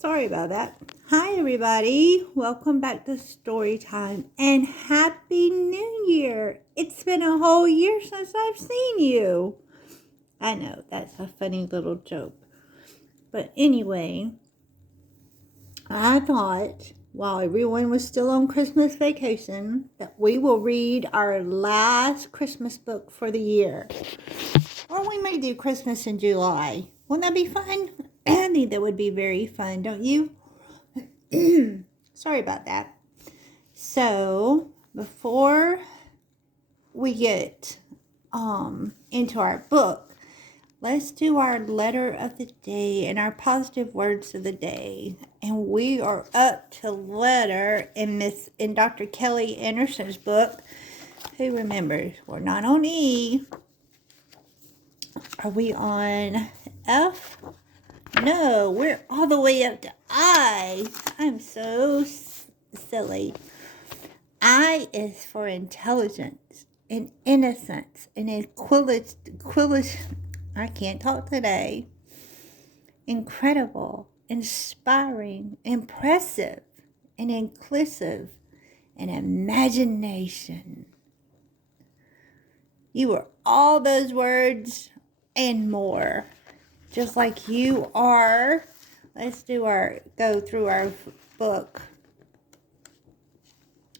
Sorry about that. Hi, everybody. Welcome back to Story Time and Happy New Year. It's been a whole year since I've seen you. I know, that's a funny little joke. But anyway, I thought while everyone was still on Christmas vacation that we will read our last Christmas book for the year. Or we may do Christmas in July. Wouldn't that be fun? I think that would be very fun, don't you? Sorry about that. So, before we get into our book, let's do our letter of the day and our positive words of the day. And we are up to letter in Dr. Kelly Anderson's book. Who remembers? We're not on E. Are we on F? No, we're all the way up to I. I'm so silly. I is for intelligence and innocence and I can't talk today. Incredible, inspiring, impressive, and inclusive, and imagination. You are all those words and more. Just like you are. Let's go through our book.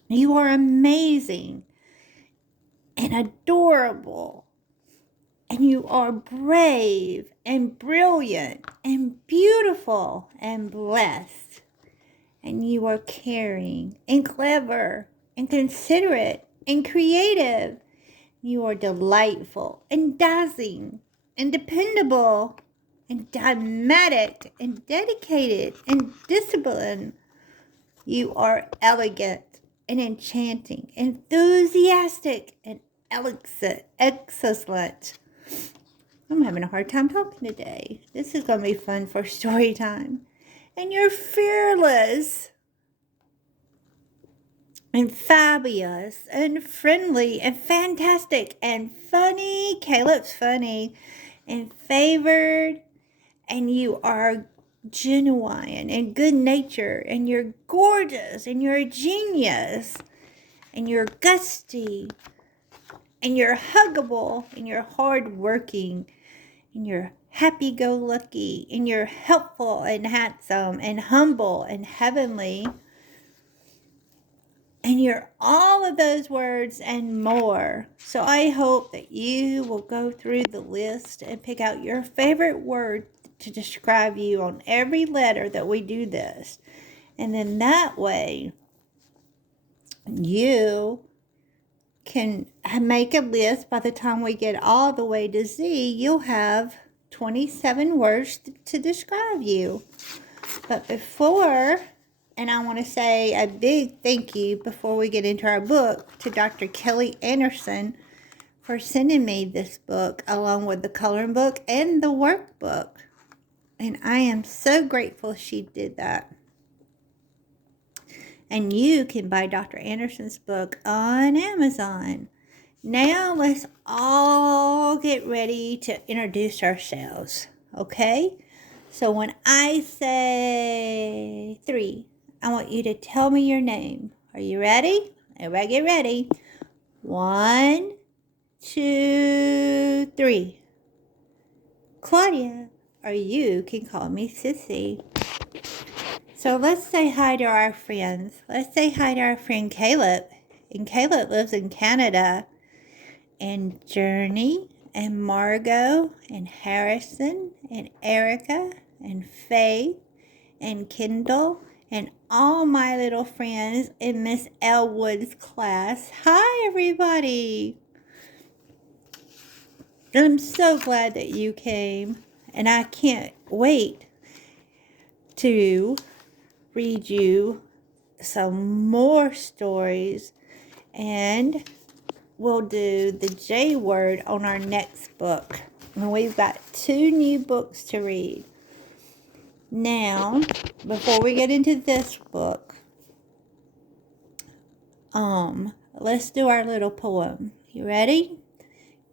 You are amazing and adorable. And you are brave and brilliant and beautiful and blessed. And you are caring and clever and considerate and creative. You are delightful and dazzling and dependable and dynamic and dedicated and disciplined. You are elegant and enchanting, enthusiastic and excellent. I'm having a hard time talking today. This is going to be fun for story time. And you're fearless and fabulous and friendly and fantastic and funny. Caleb's funny and favored. And you are genuine and good natured, and you're gorgeous, and you're a genius, and you're gusty, and you're huggable, and you're hardworking, and you're happy-go-lucky, and you're helpful and handsome and humble and heavenly. And you're all of those words and more. So I hope that you will go through the list and pick out your favorite word to describe you on every letter that we do this. And then that way, you can make a list. By the time we get all the way to Z, you'll have 27 words to describe you. But before... And I want to say a big thank you before we get into our book to Dr. Kelly Anderson for sending me this book along with the coloring book and the workbook. And I am so grateful she did that. And you can buy Dr. Anderson's book on Amazon. Now let's all get ready to introduce ourselves. Okay? So when I say 3, I want you to tell me your name. Are you ready? Everybody get ready. 1, 2, 3. Claudia, or you can call me Sissy. So let's say hi to our friends. Let's say hi to our friend Caleb. And Caleb lives in Canada. And Journey, and Margot, and Harrison, and Erica, and Faith, and Kendall, and all my little friends in Miss Elwood's class. Hi, everybody. I'm so glad that you came, and I can't wait to read you some more stories, and we'll do the J word on our next book. And we've got 2 new books to read. Now, before we get into this book, let's do our little poem. You ready?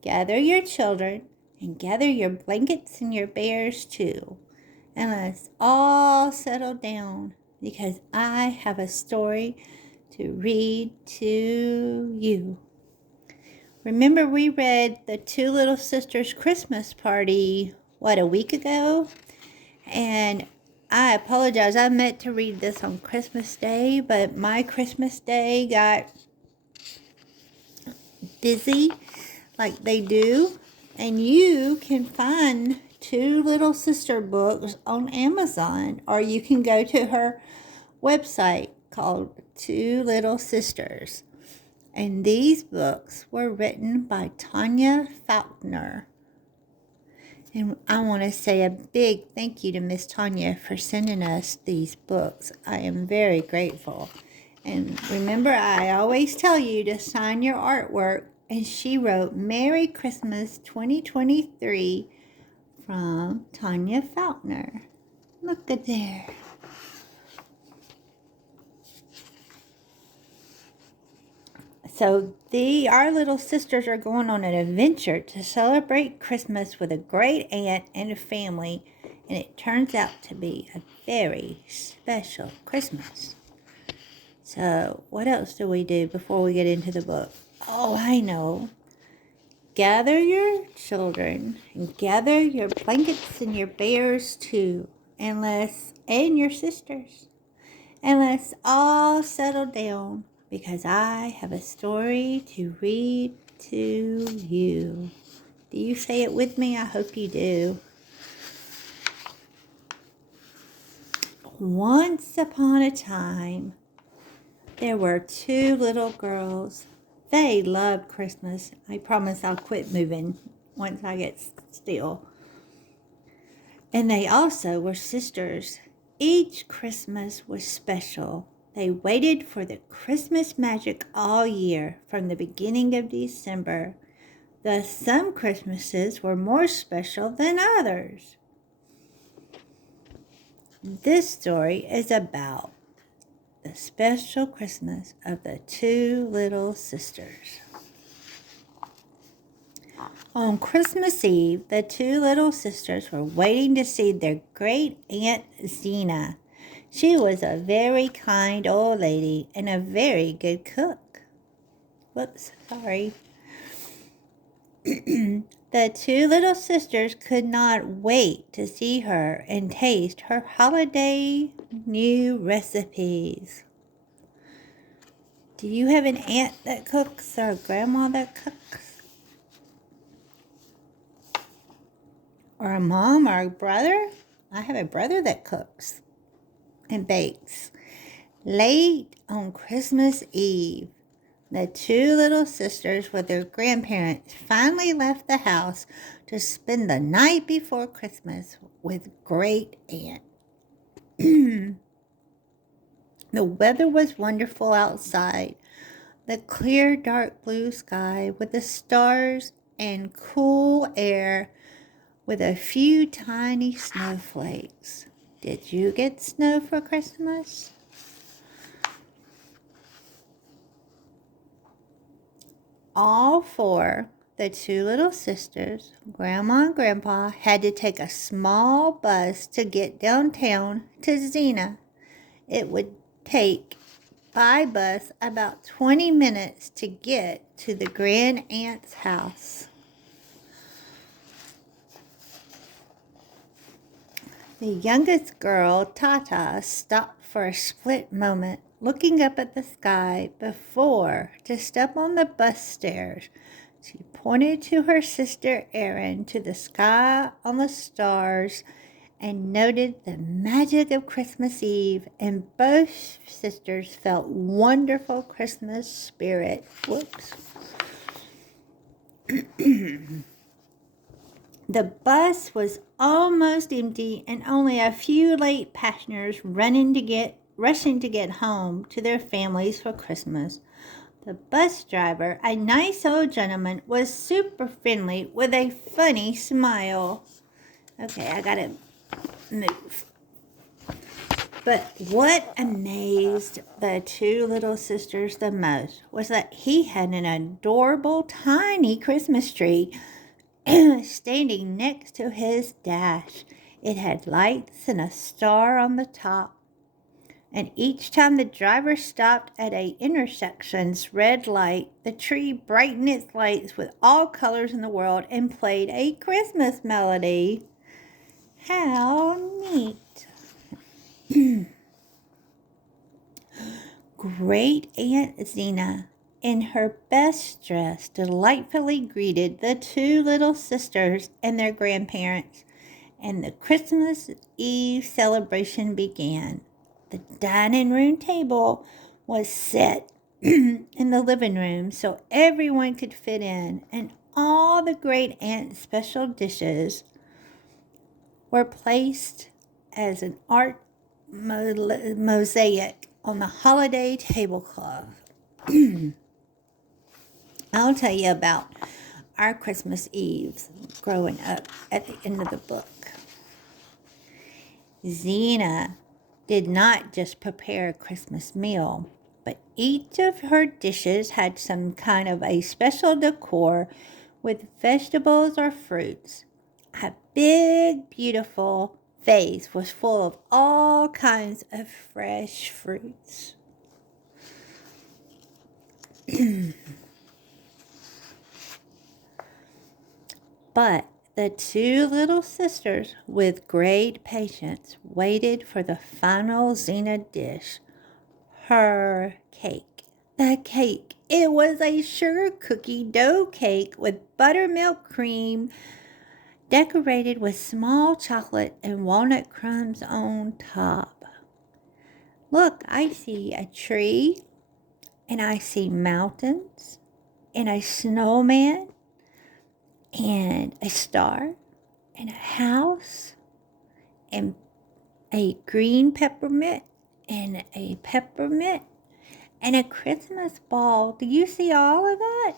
Gather your children and gather your blankets and your bears too. and let's all settle down because I have a story to read to you. Remember, we read The Two Little Sisters Christmas Party, a week ago? And I apologize. I meant to read this on Christmas Day, but my Christmas Day got busy like they do. And you can find Two Little Sister books on Amazon, or you can go to her website called Two Little Sisters. And these books were written by Tanya Faulkner. And I want to say a big thank you to Miss Tanya for sending us these books. I am very grateful. And remember, I always tell you to sign your artwork. And she wrote Merry Christmas 2023 from Tanya Faulkner. Look at there. So our little sisters are going on an adventure to celebrate Christmas with a great aunt and a family, and it turns out to be a very special Christmas. So what else do we do before we get into the book? Oh, I know. Gather your children and gather your blankets and your bears too, and your sisters, and let's all settle down, because I have a story to read to you. Do you say it with me? I hope you do. Once upon a time, there were two little girls. They loved Christmas. I promise I'll quit moving once I get still. And they also were sisters. Each Christmas was special. They waited for the Christmas magic all year, from the beginning of December. Thus, some Christmases were more special than others. This story is about the special Christmas of the two little sisters. On Christmas Eve, the two little sisters were waiting to see their great aunt Zena. She was a very kind old lady and a very good cook. Whoops, sorry. The two little sisters could not wait to see her and taste her holiday new recipes. Do you have an aunt that cooks or a grandma that cooks? Or a mom or a brother? I have a brother that cooks and bakes. Late on Christmas Eve, the two little sisters with their grandparents finally left the house to spend the night before Christmas with great aunt. The weather was wonderful outside. The clear, dark blue sky with the stars and cool air with a few tiny snowflakes. Did you get snow for Christmas? All four, the two little sisters, Grandma and Grandpa, had to take a small bus to get downtown to Zena. It would take, by bus, about 20 minutes to get to the grand aunt's house. The youngest girl, Tata, stopped for a split moment, looking up at the sky before to step on the bus stairs. She pointed to her sister Erin, to the sky on the stars, and noted the magic of Christmas Eve, and both sisters felt wonderful Christmas spirit. Whoops. The bus was almost empty, and only a few late passengers rushing to get home to their families for Christmas. The bus driver, a nice old gentleman, was super friendly with a funny smile. Okay, I gotta move. But what amazed the two little sisters the most was that he had an adorable tiny Christmas tree standing next to his dash. It had lights and a star on the top. And each time the driver stopped at a intersection's red light, the tree brightened its lights with all colors in the world and played a Christmas melody. How neat. Great Aunt Zena, in her best dress, delightfully greeted the two little sisters and their grandparents, and the Christmas Eve celebration began. The dining room table was set in the living room so everyone could fit in, and all the great aunt's special dishes were placed as an art mosaic on the holiday tablecloth. I'll tell you about our Christmas Eves growing up at the end of the book. Zena did not just prepare a Christmas meal, but each of her dishes had some kind of a special decor with vegetables or fruits. A big, beautiful vase was full of all kinds of fresh fruits. But the two little sisters, with great patience, waited for the final Zena dish, her cake. The cake. It was a sugar cookie dough cake with buttermilk cream decorated with small chocolate and walnut crumbs on top. Look, I see a tree, and I see mountains, and a snowman, and a star, and a house, and a green peppermint, and a peppermint, and a Christmas ball. Do you see all of that?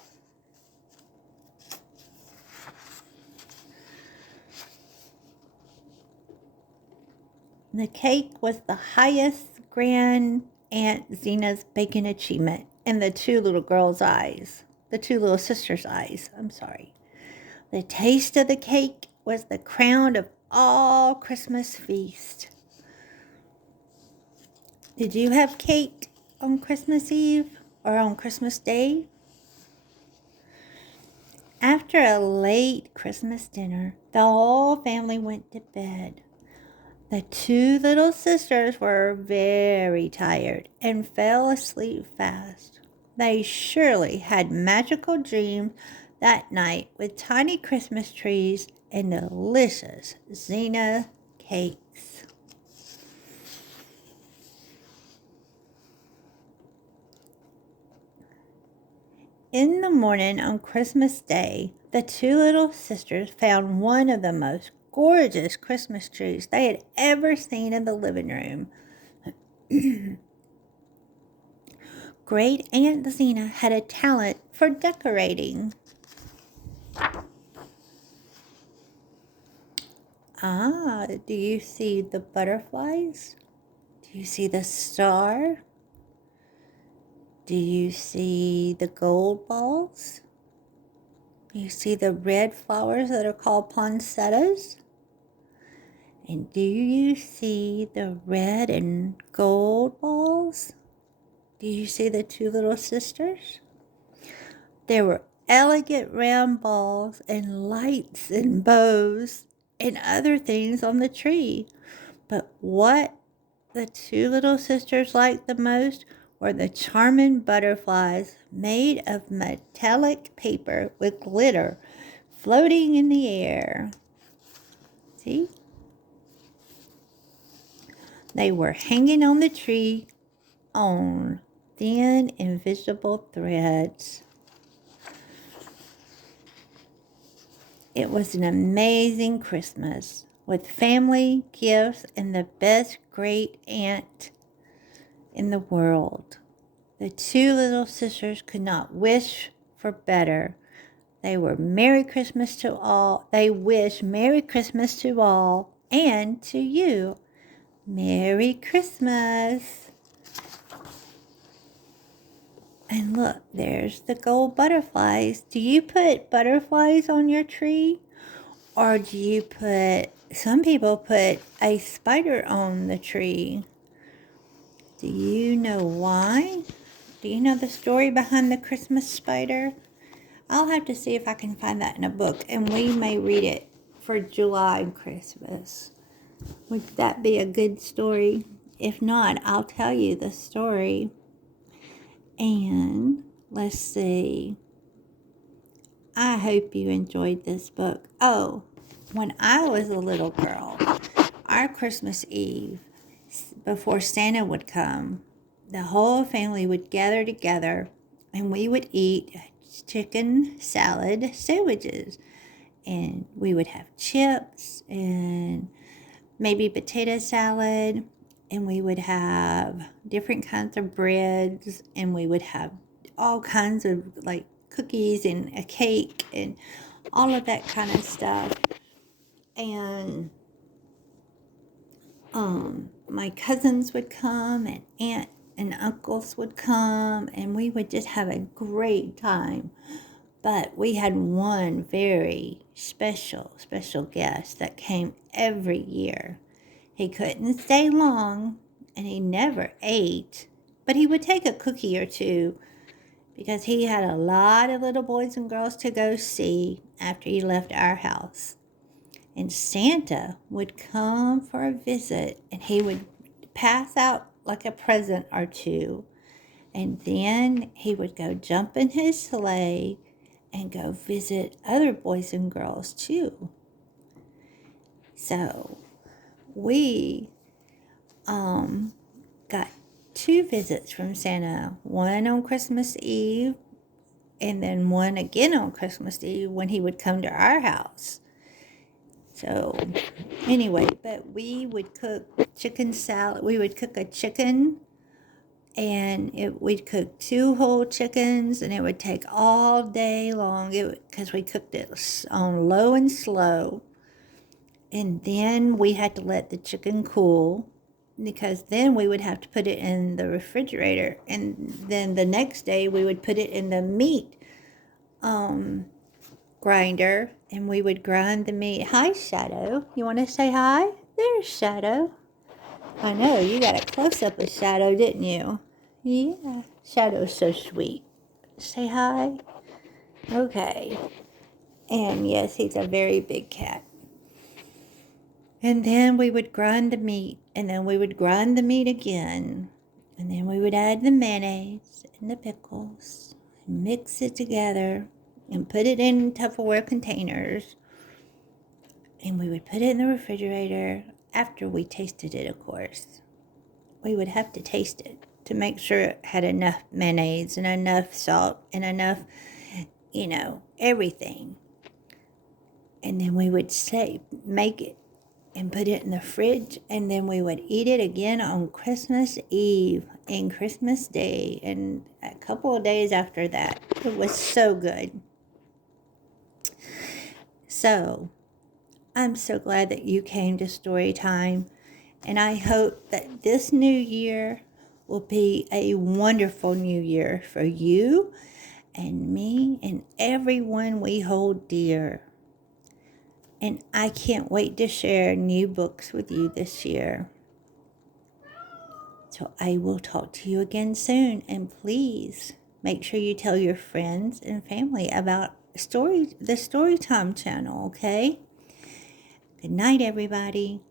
The cake was the highest Grand Aunt Zena's baking achievement in the two little girls' eyes. The two little sisters' eyes, I'm sorry. The taste of the cake was the crown of all Christmas feast. Did you have cake on Christmas Eve or on Christmas Day? After a late Christmas dinner, the whole family went to bed. The two little sisters were very tired and fell asleep fast. They surely had magical dreams that night with tiny Christmas trees and delicious Zena cakes. In the morning on Christmas Day, the two little sisters found one of the most gorgeous Christmas trees they had ever seen in the living room. Great Aunt Zena had a talent for decorating. Do you see the butterflies? Do you see the star? Do you see the gold balls? Do you see the red flowers that are called poinsettias? And do you see the red and gold balls? Do you see the two little sisters? There were elegant round balls and lights and bows and other things on the tree. But what the two little sisters liked the most were the charming butterflies made of metallic paper with glitter floating in the air. See? They were hanging on the tree on thin, invisible threads. It was an amazing Christmas with family, gifts, and the best great aunt in the world. The two little sisters could not wish for better. They were Merry Christmas to all. They wish Merry Christmas to all and to you. Merry Christmas. And look, there's the gold butterflies. Do you put butterflies on your tree? Or do you put some people put a spider on the tree. Do you know why? Do you know the story behind the Christmas spider? I'll have to see if I can find that in a book, and we may read it for July and Christmas. Would that be a good story? If not, I'll tell you the story. And let's see. I hope you enjoyed this book. Oh, when I was a little girl, our Christmas Eve, before Santa would come, the whole family would gather together and we would eat chicken salad sandwiches. And we would have chips and maybe potato salad. And we would have different kinds of breads. And we would have all kinds of like cookies and a cake and all of that kind of stuff. And my cousins would come and aunt and uncles would come, and we would just have a great time. But we had one very special guest that came every year. He couldn't stay long, and he never ate, but he would take a cookie or two because he had a lot of little boys and girls to go see after he left our house. And Santa would come for a visit, and he would pass out like a present or two. And then he would go jump in his sleigh and go visit other boys and girls too. So we got 2 visits from Santa, one on Christmas Eve and then one again on Christmas Eve when he would come to our house. So anyway, but we would cook chicken salad. We would cook a chicken, and we'd cook 2 whole chickens, and it would take all day long because we cooked it on low and slow. And then we had to let the chicken cool, because then we would have to put it in the refrigerator. And then the next day we would put it in the meat grinder, and we would grind the meat. Hi, Shadow. You want to say hi? There's Shadow. I know, you got a close-up of Shadow, didn't you? Yeah, Shadow's so sweet. Say hi. Okay. And yes, he's a very big cat. And then we would grind the meat, and then we would grind the meat again. And then we would add the mayonnaise and the pickles, and mix it together, and put it in Tupperware containers. And we would put it in the refrigerator after we tasted it, of course. We would have to taste it to make sure it had enough mayonnaise and enough salt and enough, everything. And then we would make it and put it in the fridge, and then we would eat it again on Christmas Eve and Christmas Day and a couple of days after that. It was so good. So I'm so glad that you came to story time, and I hope that this new year will be a wonderful new year for you and me and everyone we hold dear. And I can't wait to share new books with you this year. So I will talk to you again soon, and please make sure you tell your friends and family about the Storytime channel, okay? Good night, everybody.